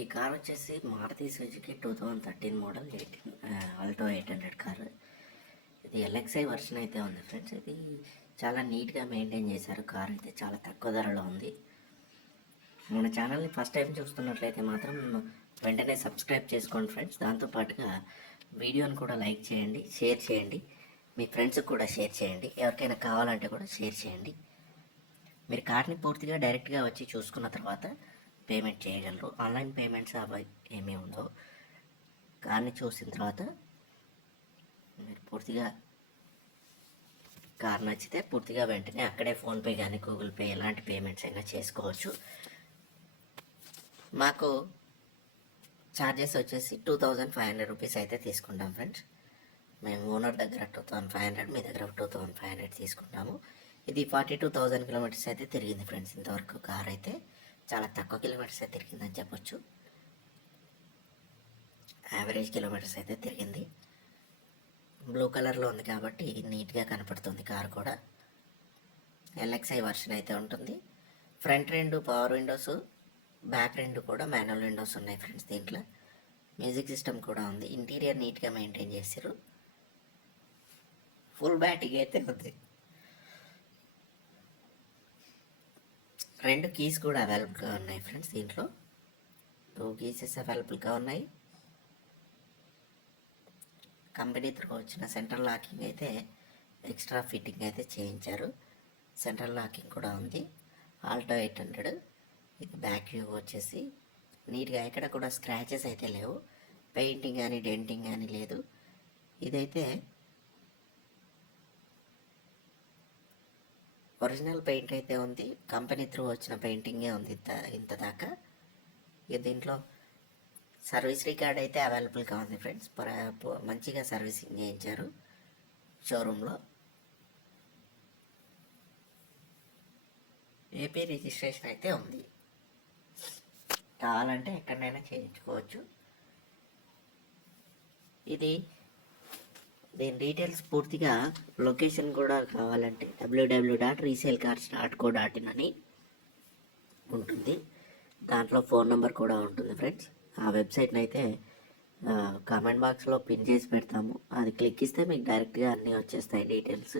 ఈ కార్ వచ్చేసి Maruti Suzuki 2013 model Alto 800 car. ఇది ఎల్ఎక్స్ఐ వర్షన్ అయితే ఉంది ఫ్రెండ్స్. ఇది చాలా నీట్గా మెయింటైన్ చేశారు. కార్ అయితే చాలా తక్కువ ధరలో ఉంది. మన ఛానల్ని ఫస్ట్ టైం చూస్తున్నట్లయితే మాత్రం వెంటనే సబ్స్క్రైబ్ చేసుకోండి ఫ్రెండ్స్. దాంతోపాటుగా వీడియోని కూడా లైక్ చేయండి, షేర్ చేయండి, మీ ఫ్రెండ్స్కి కూడా షేర్ చేయండి. ఎవరికైనా కావాలంటే కూడా షేర్ చేయండి. మీరు కార్ని పూర్తిగా డైరెక్ట్గా వచ్చి చూసుకున్న తర్వాత పేమెంట్ చేయగలరు. ఆన్లైన్ పేమెంట్స్ అవి ఏమీ ఉండవు. కార్ని చూసిన తర్వాత మీరు పూర్తిగా కార్ నచ్చితే పూర్తిగా వెంటనే అక్కడే ఫోన్పే కానీ గూగుల్ పే ఎలాంటి పేమెంట్స్ అయినా చేసుకోవచ్చు. మాకు ఛార్జెస్ వచ్చేసి 2500 రూపీస్ అయితే తీసుకుంటాం ఫ్రెండ్స్. మేము ఓనర్ దగ్గర 2500, మీ దగ్గర 2500 తీసుకుంటాము. ఇది 42,000 కిలోమీటర్స్ అయితే తిరిగింది ఫ్రెండ్స్. ఇంతవరకు కార్ అయితే చాలా తక్కువ కిలోమీటర్స్ అయితే తిరిగిందని చెప్పొచ్చు. యావరేజ్ కిలోమీటర్స్ అయితే తిరిగింది. బ్లూ కలర్లో ఉంది కాబట్టి నీట్గా కనపడుతుంది కార్ కూడా. ఎల్ఎక్స్ఐ వర్షన్ అయితే ఉంటుంది. ఫ్రంట్ 2 పవర్ విండోస్, బ్యాక్ 2 కూడా మాన్యువల్ విండోస్ ఉన్నాయి ఫ్రెండ్స్. దీంట్లో మ్యూజిక్ సిస్టమ్ కూడా ఉంది. ఇంటీరియర్ నీట్గా మెయింటైన్ చేశారు. ఫుల్ బ్యాటరీ అయితే ఉంది. 2 కీస్ కూడా అవైలబుల్గా ఉన్నాయి ఫ్రెండ్స్. దీంట్లో 2 కీసెస్ అవైలబుల్గా ఉన్నాయి. కంపెనీ త్రూ వచ్చిన సెంట్రల్ లాకింగ్ అయితే ఎక్స్ట్రా ఫిట్టింగ్ అయితే చేయించారు. సెంట్రల్ లాకింగ్ కూడా ఉంది. ఆల్టో 800. ఇది బ్యాక్ వ్యూ వచ్చేసి నీట్గా ఎక్కడ కూడా స్క్రాచెస్ అయితే లేవు. పెయింటింగ్ కానీ డెంటింగ్ కానీ లేదు. ఇదైతే ఒరిజినల్ పెయింట్ అయితే ఉంది. కంపెనీ త్రూ వచ్చిన పెయింటింగే ఉంది ఇంత దాకా. దీంట్లో సర్వీస్ రికార్డ్ అయితే అవైలబుల్గా ఉంది ఫ్రెండ్స్. మంచిగా సర్వీసింగ్ చేయించారు షోరూంలో. ఏపీ రిజిస్ట్రేషన్ అయితే ఉంది. కావాలంటే ఎక్కడైనా చేయించుకోవచ్చు. దీని డీటెయిల్స్ పూర్తిగా లొకేషన్ కూడా కావాలంటే www.resaleCars.co.in అని ఉంటుంది. దాంట్లో ఫోన్ నెంబర్ కూడా ఉంటుంది ఫ్రెండ్స్. ఆ వెబ్సైట్ని అయితే కామెంట్ బాక్స్లో పిన్ చేసి పెడతాము. అది క్లిక్ ఇస్తే మీకు డైరెక్ట్గా అన్నీ వచ్చేస్తాయి డీటెయిల్స్.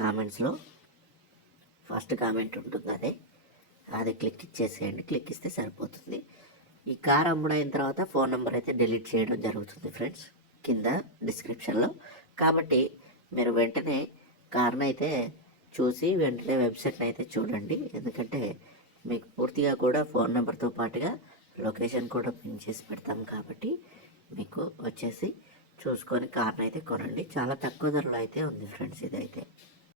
కామెంట్స్లో ఫస్ట్ కామెంట్ ఉంటుంది, అది క్లిక్ ఇచ్చేసేయండి. క్లిక్ ఇస్తే సరిపోతుంది. ఈ కార్ అమ్ముడైన తర్వాత ఫోన్ నెంబర్ అయితే డిలీట్ చేయడం జరుగుతుంది ఫ్రెండ్స్ కింద డిస్క్రిప్షన్లో. కాబట్టి మీరు వెంటనే కార్ని అయితే చూసి వెంటనే వెబ్సైట్ని అయితే చూడండి. ఎందుకంటే మీకు పూర్తిగా కూడా ఫోన్ నెంబర్తో పాటుగా లొకేషన్ కూడా పిన్ చేసి పెడతాం. కాబట్టి మీకు వచ్చేసి చూసుకొని కార్ని అయితే కొనండి. చాలా తక్కువ ధరలో అయితే ఉంది ఫ్రెండ్స్ ఇదైతే.